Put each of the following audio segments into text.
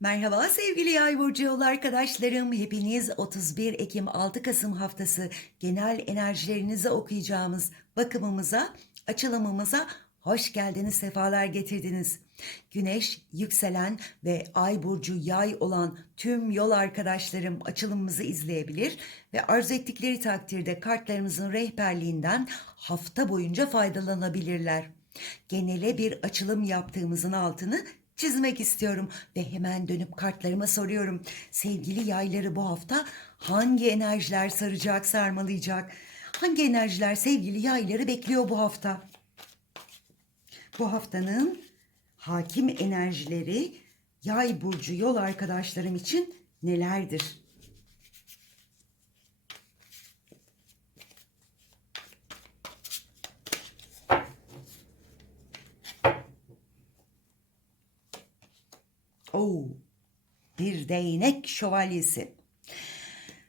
Merhaba sevgili yay burcu yol arkadaşlarım. Hepiniz 31 Ekim 6 Kasım haftası genel enerjilerinizi okuyacağımız bakımımıza, açılımımıza hoş geldiniz, sefalar getirdiniz. Güneş, yükselen ve ay burcu yay olan tüm yol arkadaşlarım açılımımızı izleyebilir ve arzu ettikleri takdirde kartlarımızın rehberliğinden hafta boyunca faydalanabilirler. Genele bir açılım yaptığımızın altını çizmek istiyorum ve hemen dönüp kartlarıma soruyorum. Sevgili yayları bu hafta hangi enerjiler saracak, sarmalayacak? Hangi enerjiler sevgili yayları bekliyor bu hafta? Bu haftanın hakim enerjileri yay burcu yol arkadaşlarım için nelerdir? Oo, bir değnek şövalyesi.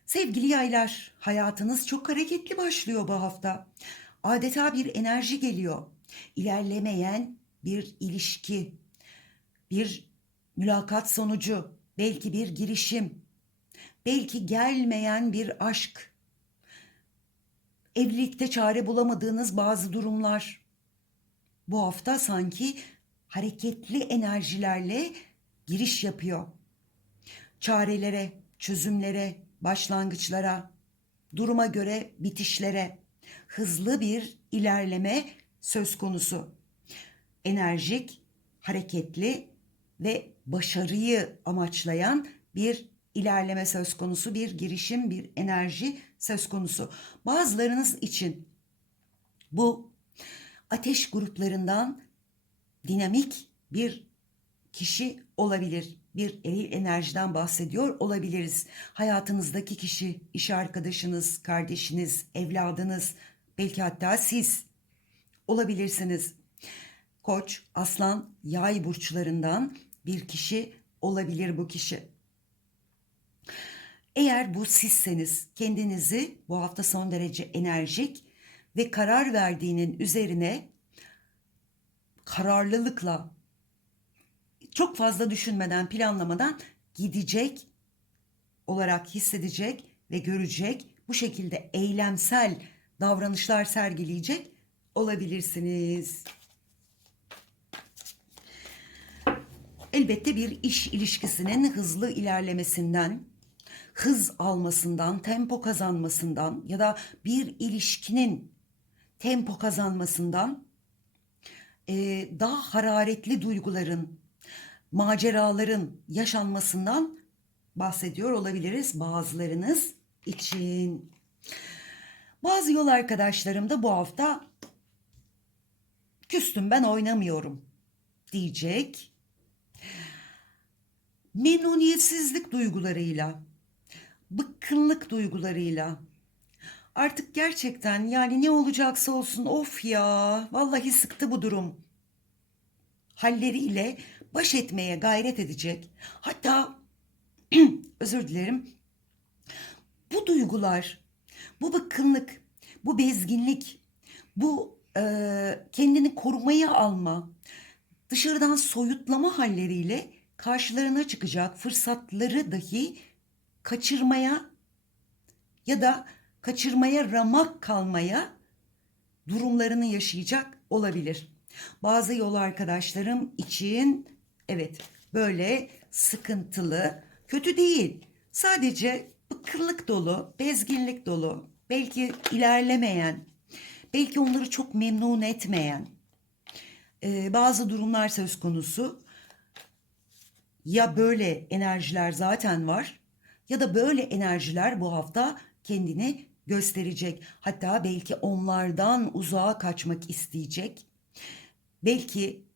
Sevgili yaylar, hayatınız çok hareketli başlıyor bu hafta. Adeta bir enerji geliyor. İlerlemeyen bir ilişki, bir mülakat sonucu, belki bir girişim, belki gelmeyen bir aşk, evlilikte çare bulamadığınız bazı durumlar. Bu hafta sanki hareketli enerjilerle giriş yapıyor. Çarelere, çözümlere, başlangıçlara, duruma göre bitişlere hızlı bir ilerleme söz konusu. Enerjik, hareketli ve başarıyı amaçlayan bir ilerleme söz konusu, bir girişim, bir enerji söz konusu. Bazılarınız için bu ateş gruplarından dinamik bir kişi olabilir. Bir eril enerjiden bahsediyor olabiliriz. Hayatınızdaki kişi, iş arkadaşınız, kardeşiniz, evladınız, belki hatta siz olabilirsiniz. Koç, aslan, yay burçlarından bir kişi olabilir bu kişi. Eğer bu sizseniz kendinizi bu hafta son derece enerjik ve karar verdiğinin üzerine kararlılıkla çok fazla düşünmeden, planlamadan gidecek olarak hissedecek ve görecek. Bu şekilde eylemsel davranışlar sergileyecek olabilirsiniz. Elbette bir iş ilişkisinin hızlı ilerlemesinden, hız almasından, tempo kazanmasından ya da bir ilişkinin tempo kazanmasından daha hararetli duyguların, maceraların yaşanmasından bahsediyor olabiliriz bazılarınız için. Bazı yol arkadaşlarım da bu hafta küstüm ben oynamıyorum diyecek. Memnuniyetsizlik duygularıyla, bıkkınlık duygularıyla artık gerçekten yani ne olacaksa olsun of ya vallahi sıktı bu durum halleriyle baş etmeye gayret edecek. Hatta özür dilerim. Bu duygular, bu bıkkınlık, bu bezginlik, bu e, kendini korumaya alma, dışarıdan soyutlama halleriyle karşılarına çıkacak fırsatları dahi kaçırmaya ya da kaçırmaya ramak kalmaya durumlarını yaşayacak olabilir. Bazı yol arkadaşlarım için evet böyle sıkıntılı, kötü değil. Sadece bıkkınlık dolu, bezginlik dolu, belki ilerlemeyen, belki onları çok memnun etmeyen e, bazı durumlar söz konusu. Ya böyle enerjiler zaten var ya da böyle enerjiler bu hafta kendini gösterecek. Hatta belki onlardan uzağa kaçmak isteyecek belki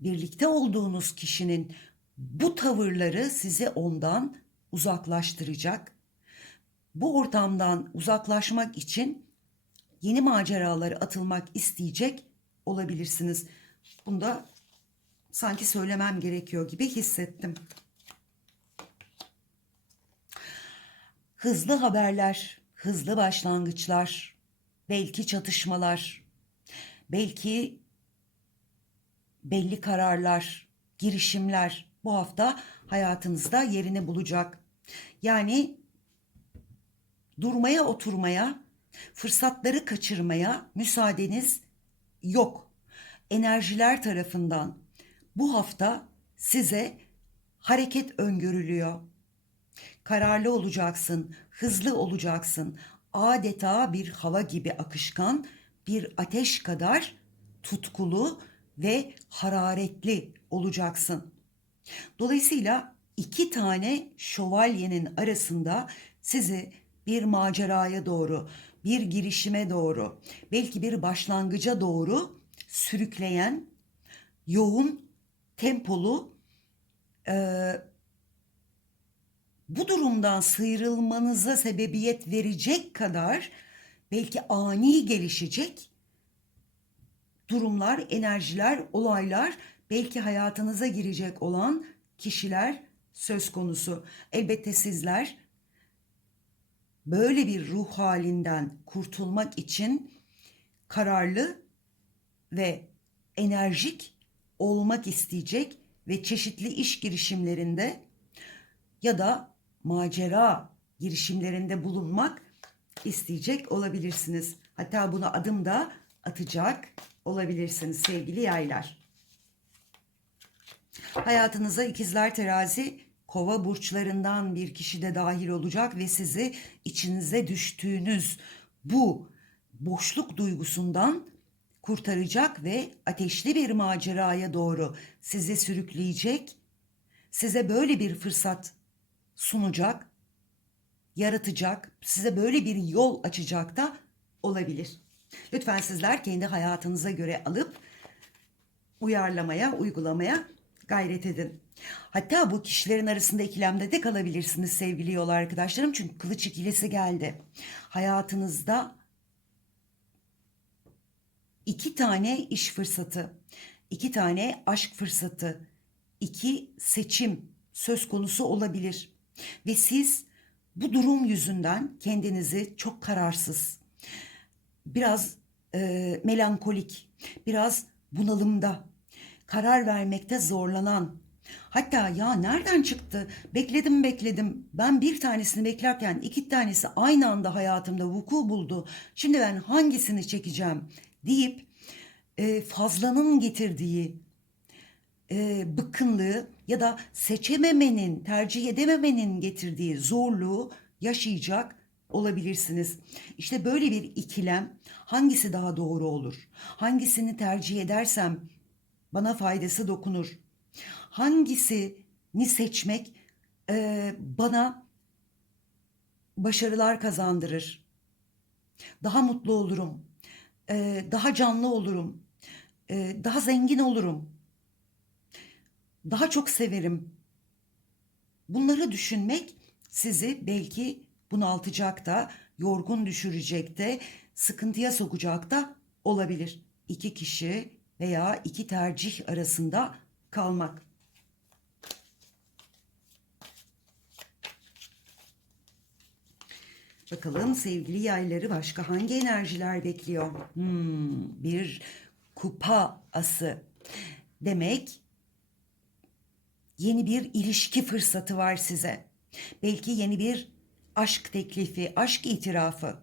birlikte olduğunuz kişinin bu tavırları sizi ondan uzaklaştıracak. Bu ortamdan uzaklaşmak için yeni maceraları atılmak isteyecek olabilirsiniz. Bunu da sanki söylemem gerekiyor gibi hissettim. Hızlı haberler, hızlı başlangıçlar, belki çatışmalar, belki belli kararlar, girişimler bu hafta hayatınızda yerini bulacak. Yani durmaya oturmaya, fırsatları kaçırmaya müsaadeniz yok. Enerjiler tarafından bu hafta size hareket öngörülüyor. Kararlı olacaksın, hızlı olacaksın. Adeta bir hava gibi akışkan, bir ateş kadar tutkulu ve hararetli olacaksın. Dolayısıyla iki tane şövalyenin arasında sizi bir maceraya doğru, bir girişime doğru, belki bir başlangıca doğru sürükleyen yoğun, tempolu eee, bu durumdan sıyrılmanıza sebebiyet verecek kadar belki ani gelişecek durumlar, enerjiler, olaylar, belki hayatınıza girecek olan kişiler söz konusu. Elbette sizler böyle bir ruh halinden kurtulmak için kararlı ve enerjik olmak isteyecek ve çeşitli iş girişimlerinde ya da macera girişimlerinde bulunmak isteyecek olabilirsiniz. Hatta buna adım da atacak olabilirsiniz sevgili yaylar. Hayatınıza ikizler terazi kova burçlarından bir kişi de dahil olacak ve sizi içinize düştüğünüz bu boşluk duygusundan kurtaracak ve ateşli bir maceraya doğru sizi sürükleyecek, size böyle bir fırsat sunacak, yaratacak, size böyle bir yol açacak da olabilir. Lütfen sizler kendi hayatınıza göre alıp uyarlamaya, uygulamaya gayret edin. Hatta bu kişilerin arasında ikilemde de kalabilirsiniz sevgili yol arkadaşlarım. Çünkü kılıç ikilisi geldi. Hayatınızda iki tane iş fırsatı, iki tane aşk fırsatı, iki seçim söz konusu olabilir. Ve siz bu durum yüzünden kendinizi çok kararsız, biraz e, melankolik, biraz bunalımda, karar vermekte zorlanan, hatta ya nereden çıktı? Bekledim bekledim. Ben bir tanesini beklerken iki tanesi aynı anda hayatımda vuku buldu. Şimdi ben hangisini çekeceğim deyip e, fazlanın getirdiği e, bıkkınlığı ya da seçememenin, tercih edememenin getirdiği zorluğu yaşayacak olabilirsiniz. İşte böyle bir ikilem hangisi daha doğru olur? Hangisini tercih edersem bana faydası dokunur? Hangisini seçmek e, bana başarılar kazandırır? Daha mutlu olurum, e, daha canlı olurum, e, daha zengin olurum, daha çok severim. Bunları düşünmek sizi belki bunaltacak da, yorgun düşürecek de, sıkıntıya sokacak da olabilir. İki kişi veya iki tercih arasında kalmak. Bakalım sevgili yayları başka hangi enerjiler bekliyor? Hmm, bir kupa ası. Demek yeni bir ilişki fırsatı var size. Belki yeni bir aşk teklifi, aşk itirafı.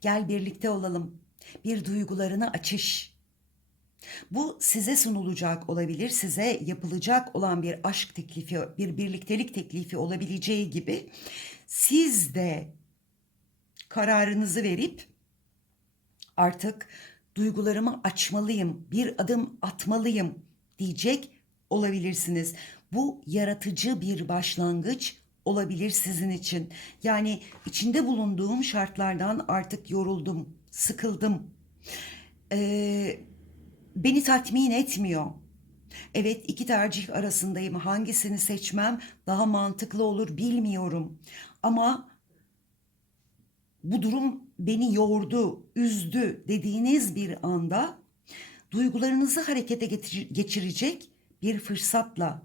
Gel birlikte olalım. Bir duygularını açış. Bu size sunulacak olabilir, size yapılacak olan bir aşk teklifi, bir birliktelik teklifi olabileceği gibi siz de kararınızı verip artık duygularımı açmalıyım, bir adım atmalıyım diyecek olabilirsiniz. Bu yaratıcı bir başlangıç olabilir sizin için. Yani içinde bulunduğum şartlardan artık yoruldum, sıkıldım. Ee, beni tatmin etmiyor. Evet iki tercih arasındayım. Hangisini seçmem daha mantıklı olur bilmiyorum. Ama bu durum beni yordu, üzdü dediğiniz bir anda duygularınızı harekete geçirecek bir fırsatla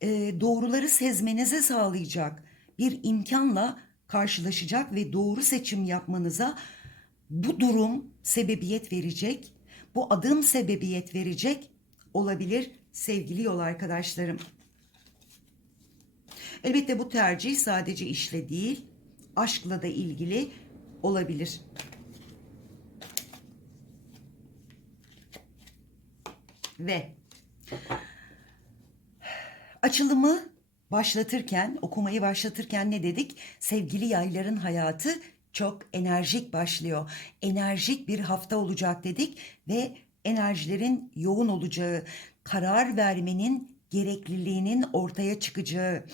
e, doğruları sezmenize sağlayacak bir imkanla karşılaşacak ve doğru seçim yapmanıza bu durum sebebiyet verecek, bu adım sebebiyet verecek olabilir sevgili yol arkadaşlarım. Elbette bu tercih sadece işle değil, aşkla da ilgili olabilir. Ve açılımı başlatırken, okumayı başlatırken ne dedik? Sevgili yayların hayatı çok enerjik başlıyor. Enerjik bir hafta olacak dedik ve enerjilerin yoğun olacağı, karar vermenin gerekliliğinin ortaya çıkacağı,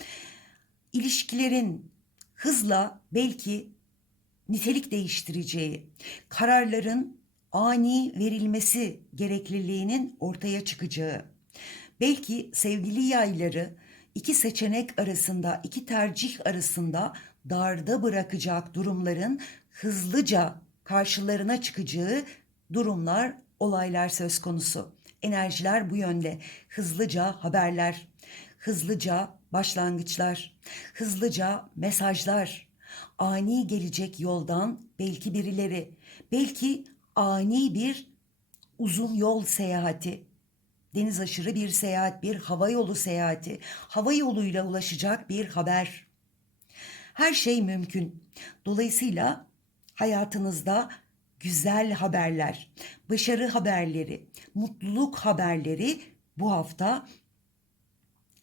ilişkilerin hızla belki nitelik değiştireceği, kararların ani verilmesi gerekliliğinin ortaya çıkacağı, belki sevgili yayları iki seçenek arasında, iki tercih arasında darda bırakacak durumların hızlıca karşılarına çıkacağı durumlar, olaylar söz konusu. Enerjiler bu yönde. Hızlıca haberler, hızlıca başlangıçlar, hızlıca mesajlar, ani gelecek yoldan belki birileri, belki ani bir uzun yol seyahati, deniz aşırı bir seyahat, bir hava yolu seyahati, hava yoluyla ulaşacak bir haber. Her şey mümkün. Dolayısıyla hayatınızda güzel haberler, başarı haberleri, mutluluk haberleri bu hafta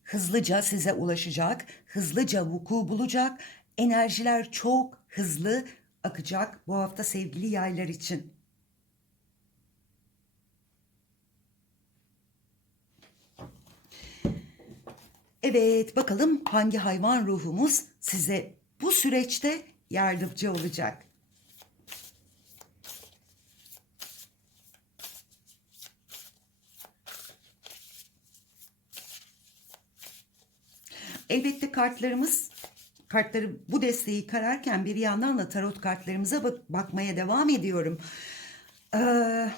hızlıca size ulaşacak, hızlıca vuku bulacak, enerjiler çok hızlı akacak bu hafta sevgili yaylar için. Evet, bakalım hangi hayvan ruhumuz size bu süreçte yardımcı olacak. Elbette kartlarımız kartları bu desteği kararken bir yandan da tarot kartlarımıza bak- bakmaya devam ediyorum. Ee,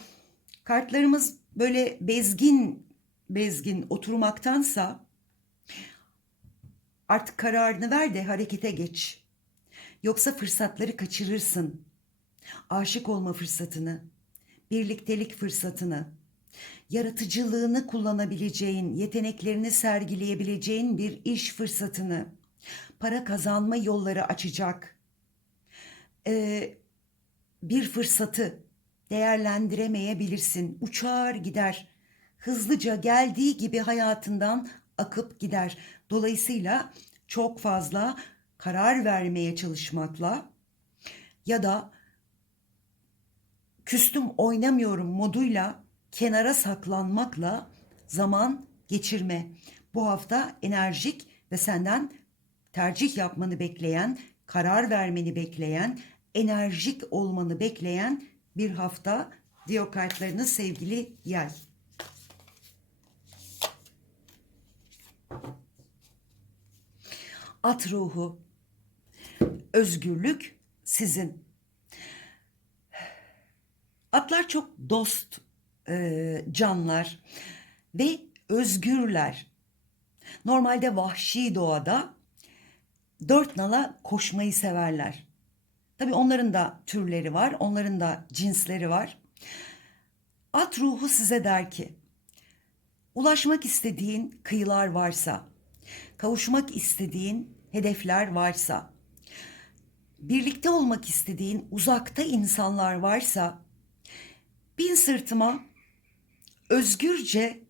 kartlarımız böyle bezgin bezgin oturmaktansa artık kararını ver de harekete geç. Yoksa fırsatları kaçırırsın. Aşık olma fırsatını, birliktelik fırsatını, yaratıcılığını kullanabileceğin, yeteneklerini sergileyebileceğin bir iş fırsatını, para kazanma yolları açacak ee, bir fırsatı değerlendiremeyebilirsin. Uçar gider. Hızlıca geldiği gibi hayatından akıp gider. Dolayısıyla çok fazla karar vermeye çalışmakla ya da küstüm oynamıyorum moduyla kenara saklanmakla zaman geçirme. Bu hafta enerjik ve senden tercih yapmanı bekleyen, karar vermeni bekleyen, enerjik olmanı bekleyen bir hafta diyor kartlarınız sevgili yay. At ruhu, özgürlük sizin. Atlar çok dost e, canlar ve özgürler. Normalde vahşi doğada dört nala koşmayı severler. Tabii onların da türleri var, onların da cinsleri var. At ruhu size der ki, ulaşmak istediğin kıyılar varsa, kavuşmak istediğin hedefler varsa, birlikte olmak istediğin uzakta insanlar varsa, bin sırtıma özgürce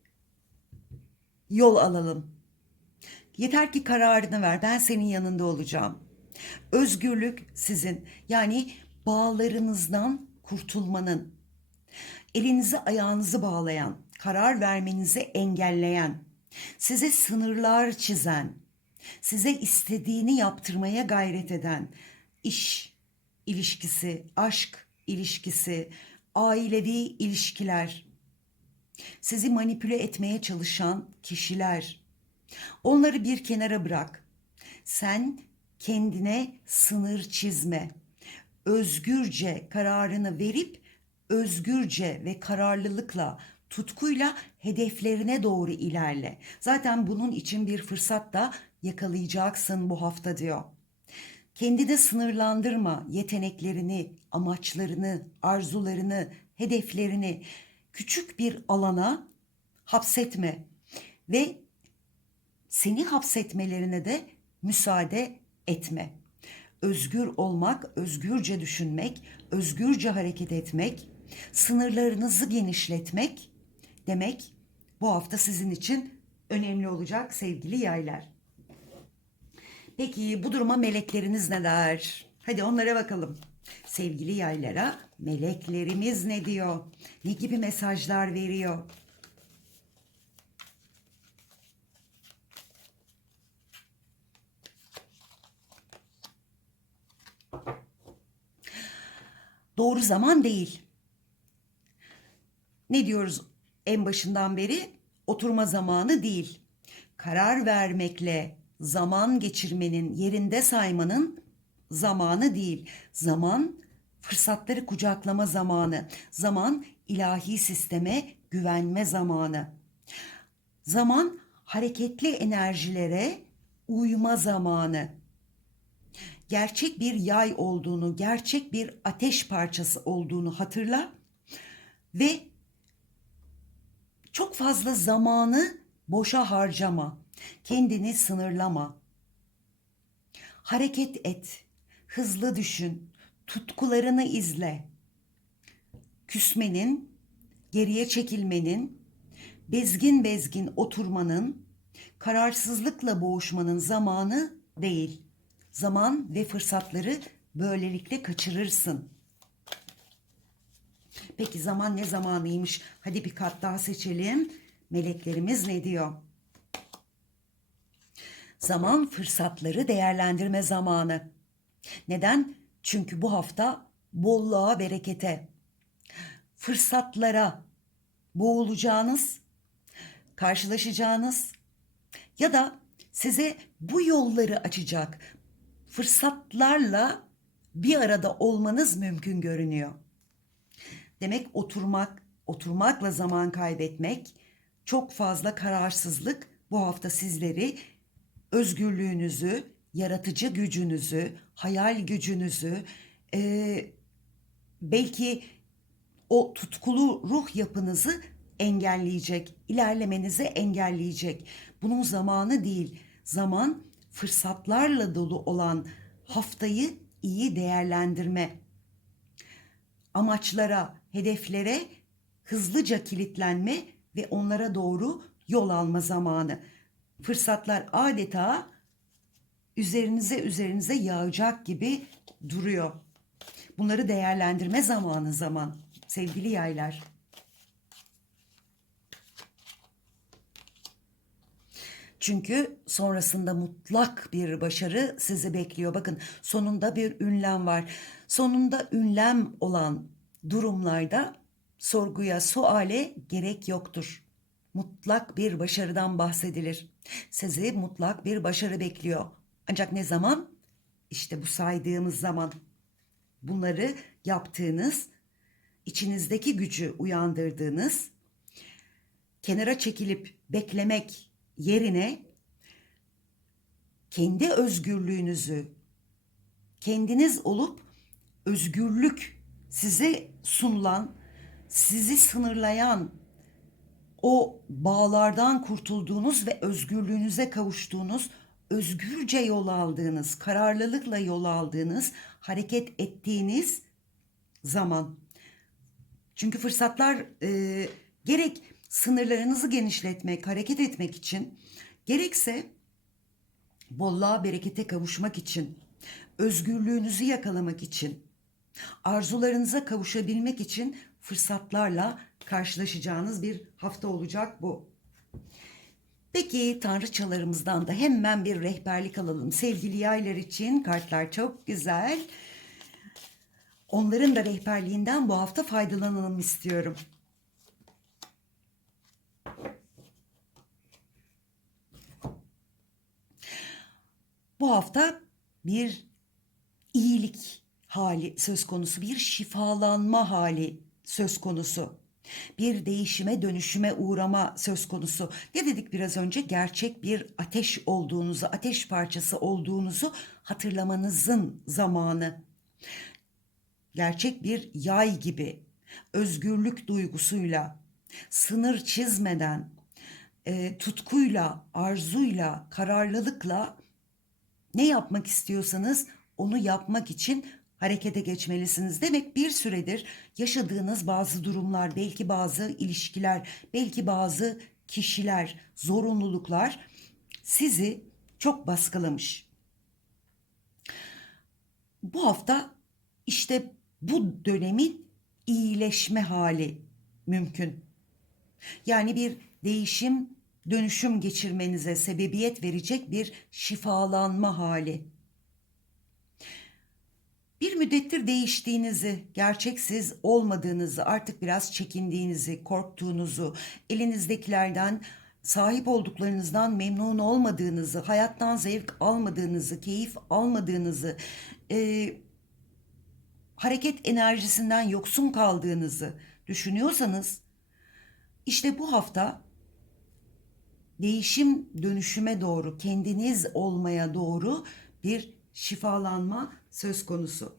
yol alalım. Yeter ki kararını ver. Ben senin yanında olacağım. Özgürlük sizin. Yani bağlarınızdan kurtulmanın, elinizi ayağınızı bağlayan, karar vermenizi engelleyen, size sınırlar çizen, size istediğini yaptırmaya gayret eden iş ilişkisi, aşk ilişkisi, ailevi ilişkiler, sizi manipüle etmeye çalışan kişiler, onları bir kenara bırak. Sen kendine sınır çizme. Özgürce kararını verip özgürce ve kararlılıkla, tutkuyla hedeflerine doğru ilerle. Zaten bunun için bir fırsat da yakalayacaksın bu hafta diyor. Kendini sınırlandırma yeteneklerini, amaçlarını, arzularını, hedeflerini küçük bir alana hapsetme ve seni hapsetmelerine de müsaade etme. Özgür olmak, özgürce düşünmek, özgürce hareket etmek, sınırlarınızı genişletmek demek bu hafta sizin için önemli olacak sevgili yaylar. Peki bu duruma melekleriniz ne der? Hadi onlara bakalım. Sevgili yaylara meleklerimiz ne diyor? Ne gibi mesajlar veriyor? Doğru zaman değil. Ne diyoruz en başından beri? Oturma zamanı değil. Karar vermekle zaman geçirmenin, yerinde saymanın zamanı değil. Zaman fırsatları kucaklama zamanı. Zaman ilahi sisteme güvenme zamanı. Zaman hareketli enerjilere uyma zamanı. Gerçek bir yay olduğunu, gerçek bir ateş parçası olduğunu hatırla ve çok fazla zamanı boşa harcama. Kendini sınırlama. Hareket et. Hızlı düşün. Tutkularını izle. Küsmenin, geriye çekilmenin, bezgin bezgin oturmanın, kararsızlıkla boğuşmanın zamanı değil. Zaman ve fırsatları böylelikle kaçırırsın. Peki zaman ne zamanıymış? Hadi bir kat daha seçelim. Meleklerimiz ne diyor? Zaman fırsatları değerlendirme zamanı. Neden? Çünkü bu hafta bolluğa, berekete, fırsatlara boğulacağınız, karşılaşacağınız ya da size bu yolları açacak fırsatlarla bir arada olmanız mümkün görünüyor. Demek oturmak, oturmakla zaman kaybetmek, çok fazla kararsızlık bu hafta sizleri özgürlüğünüzü, yaratıcı gücünüzü, hayal gücünüzü, e, belki o tutkulu ruh yapınızı engelleyecek, ilerlemenizi engelleyecek. Bunun zamanı değil. Zaman fırsatlarla dolu olan haftayı iyi değerlendirme. Amaçlara, hedeflere hızlıca kilitlenme ve onlara doğru yol alma zamanı. Fırsatlar adeta üzerinize üzerinize yağacak gibi duruyor. Bunları değerlendirme zamanı zaman sevgili yaylar. Çünkü sonrasında mutlak bir başarı sizi bekliyor. Bakın sonunda bir ünlem var. Sonunda ünlem olan durumlarda sorguya, suale gerek yoktur. Mutlak bir başarıdan bahsedilir. Sizi mutlak bir başarı bekliyor. Ancak ne zaman? İşte bu saydığımız zaman. Bunları yaptığınız, içinizdeki gücü uyandırdığınız, kenara çekilip beklemek yerine kendi özgürlüğünüzü kendiniz olup özgürlük size sunulan, sizi sınırlayan o bağlardan kurtulduğunuz ve özgürlüğünüze kavuştuğunuz, özgürce yol aldığınız, kararlılıkla yol aldığınız, hareket ettiğiniz zaman. Çünkü fırsatlar e, gerek sınırlarınızı genişletmek, hareket etmek için, gerekse bolluğa, berekete kavuşmak için, özgürlüğünüzü yakalamak için, arzularınıza kavuşabilmek için fırsatlarla karşılaşacağınız bir hafta olacak bu. Peki tanrıçalarımızdan da hemen bir rehberlik alalım. Sevgili yaylar için kartlar çok güzel. Onların da rehberliğinden bu hafta faydalanalım istiyorum. Bu hafta bir iyilik hali söz konusu, bir şifalanma hali söz konusu. Bir değişime, dönüşüme uğrama söz konusu. Ne dedik biraz önce? Gerçek bir ateş olduğunuzu, ateş parçası olduğunuzu hatırlamanızın zamanı. Gerçek bir yay gibi özgürlük duygusuyla, sınır çizmeden, e, tutkuyla, arzuyla, kararlılıkla Ne yapmak istiyorsanız onu yapmak için harekete geçmelisiniz. Demek bir süredir yaşadığınız bazı durumlar, belki bazı ilişkiler, belki bazı kişiler, zorunluluklar sizi çok baskılamış. Bu hafta işte bu dönemin iyileşme hali mümkün. Yani bir değişim, dönüşüm geçirmenize sebebiyet verecek bir şifalanma hali. Bir müddettir değiştiğinizi, gerçeksiz olmadığınızı, artık biraz çekindiğinizi, korktuğunuzu, elinizdekilerden, sahip olduklarınızdan memnun olmadığınızı, hayattan zevk almadığınızı, keyif almadığınızı, e, hareket enerjisinden yoksun kaldığınızı düşünüyorsanız, işte bu hafta değişim dönüşüme doğru, kendiniz olmaya doğru bir şifalanma söz konusu.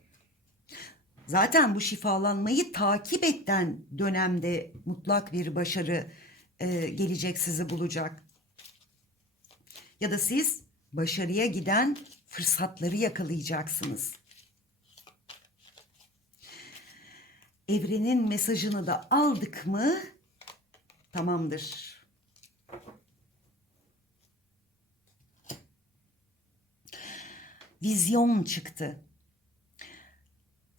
Zaten bu şifalanmayı takip eden dönemde mutlak bir başarı e, gelecek sizi bulacak. Ya da siz başarıya giden fırsatları yakalayacaksınız. Evrenin mesajını da aldık mı tamamdır. Vizyon çıktı.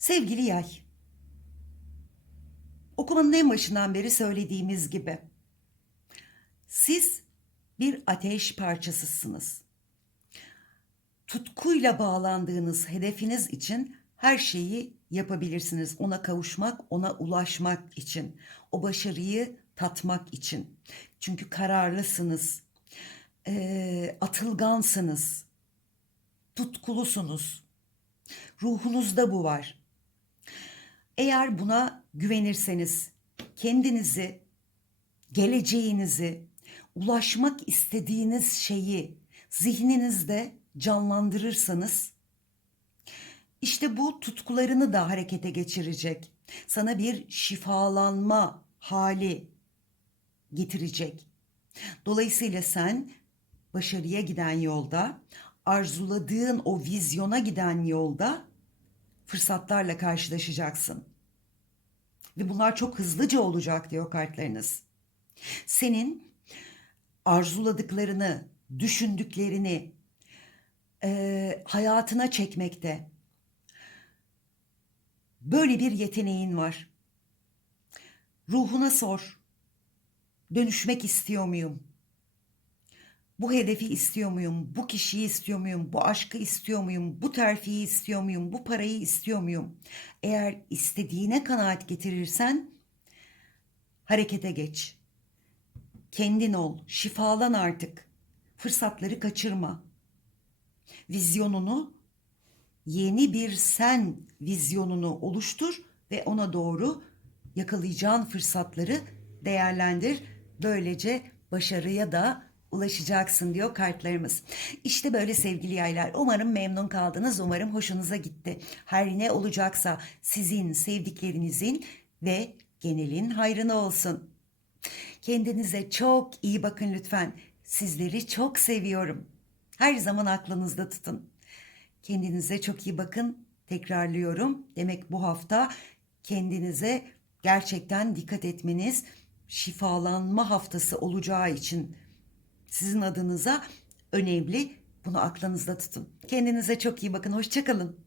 Sevgili yay, okumanın en başından beri söylediğimiz gibi siz bir ateş parçasısınız. Tutkuyla bağlandığınız hedefiniz için her şeyi yapabilirsiniz. Ona kavuşmak, ona ulaşmak için, o başarıyı tatmak için. Çünkü kararlısınız, e, atılgansınız, tutkulusunuz. Ruhunuzda bu var. Eğer buna güvenirseniz, kendinizi, geleceğinizi, ulaşmak istediğiniz şeyi zihninizde canlandırırsanız, işte bu tutkularını da harekete geçirecek. Sana bir şifalanma hali getirecek. Dolayısıyla sen başarıya giden yolda, arzuladığın o vizyona giden yolda fırsatlarla karşılaşacaksın. Ve bunlar çok hızlıca olacak diyor kartlarınız. Senin arzuladıklarını, düşündüklerini e, hayatına çekmekte böyle bir yeteneğin var. Ruhuna sor. Dönüşmek istiyor muyum? Bu hedefi istiyor muyum? Bu kişiyi istiyor muyum? Bu aşkı istiyor muyum? Bu terfiyi istiyor muyum? Bu parayı istiyor muyum? Eğer istediğine kanaat getirirsen harekete geç. Kendin ol, şifalan artık. Fırsatları kaçırma. Vizyonunu yeni bir sen vizyonunu oluştur ve ona doğru yakalayacağın fırsatları değerlendir. Böylece başarıya da ulaşacaksın diyor kartlarımız. İşte böyle sevgili yaylar. Umarım memnun kaldınız. Umarım hoşunuza gitti. Her ne olacaksa sizin, sevdiklerinizin ve genelin hayrına olsun. Kendinize çok iyi bakın lütfen. Sizleri çok seviyorum. Her zaman aklınızda tutun. Kendinize çok iyi bakın. Tekrarlıyorum. Demek bu hafta kendinize gerçekten dikkat etmeniz şifalanma haftası olacağı için sizin adınıza önemli. Bunu aklınızda tutun. Kendinize çok iyi bakın. Hoşçakalın.